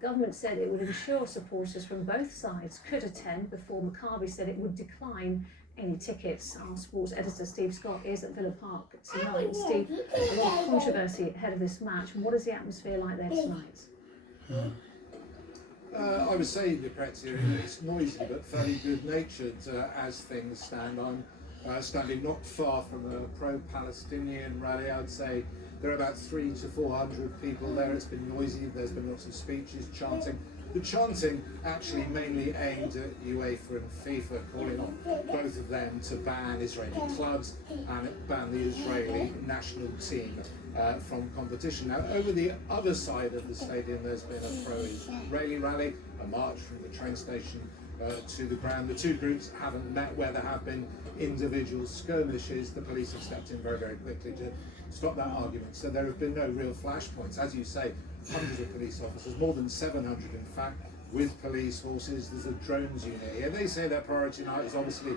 Government said it would ensure supporters from both sides could attend before Maccabi said it would decline any tickets. Our sports editor Steve Scott is at Villa Park tonight. Steve, a lot of controversy ahead of this match. What is the atmosphere like there tonight? I would say, Lucrezia, it's noisy but fairly good-natured as things stand. I'm standing not far from a pro-Palestinian rally. I'd say there are about 300 to 400 people there. It's been noisy. There's been lots of speeches, chanting. The chanting actually mainly aimed at UEFA and FIFA, calling on both of them to ban Israeli clubs and ban the Israeli national team from competition. Now, over the other side of the stadium, there's been a pro-Israeli rally, a march from the train station to the ground. The two groups haven't met. Where there have been individual skirmishes, the police have stepped in very, very quickly to stop that argument. So there have been no real flashpoints. As you say, hundreds of police officers, more than 700 in fact, with police horses. There's a drones unit here. They say their priority tonight is obviously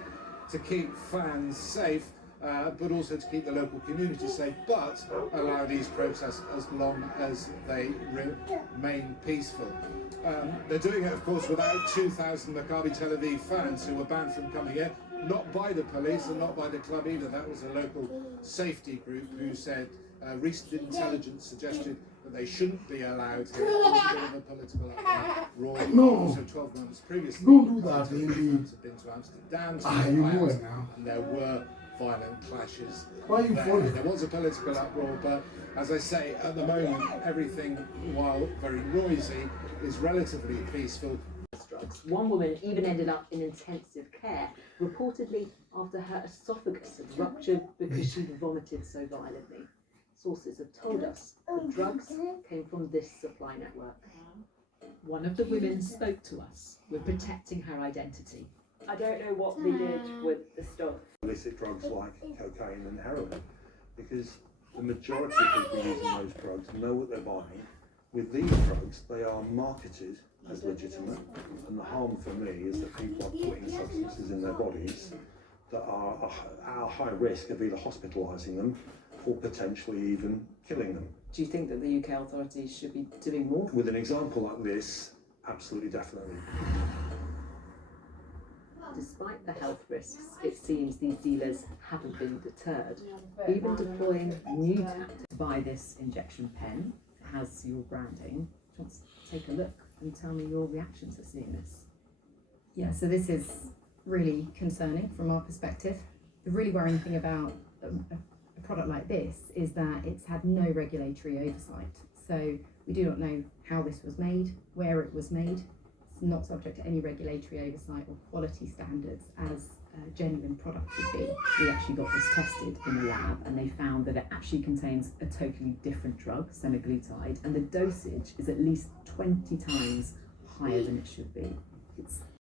to keep fans safe, but also to keep the local community safe, but allow these protests as long as they remain peaceful. They're doing it, of course, without 2,000 Maccabi Tel Aviv fans who were banned from coming in, not by the police and not by the club either. That was a local safety group who said recent intelligence suggested that they shouldn't be allowed here. It was a bit of a political uproar. No. So 12 months previously, Don't do that, fans had been to Amsterdam to you meet know fans, it now. and there were violent clashes. Why are you falling? There was a political uproar, but as I say, at the moment, everything, while very noisy, is relatively peaceful. Drugs. One woman even ended up in intensive care, reportedly after her esophagus had ruptured because she vomited so violently. Sources have told us the drugs came from this supply network. One of the women spoke to us. We're protecting her identity. I don't know what they did with the stuff. Illicit drugs like cocaine and heroin, because the majority of people using those drugs know what they're buying. With these drugs, they are marketed as legitimate, and the harm for me is that people are putting substances in their bodies that are at a high risk of either hospitalising them or potentially even killing them. Do you think that the UK authorities should be doing more? With an example like this, absolutely, definitely. Despite the health risks, it seems these dealers haven't been deterred, even deploying new tactics. To buy this injection pen, it has your branding. Just take a look and tell me your reactions to seeing this. Yeah, so this is really concerning from our perspective. The really worrying thing about a product like this is that it's had no regulatory oversight. So we do not know how this was made, where it was made. It's not subject to any regulatory oversight or quality standards as a genuine product would be. We actually got this tested in a lab and they found that it actually contains a totally different drug, semaglutide, and the dosage is at least 20 times higher than it should be. It's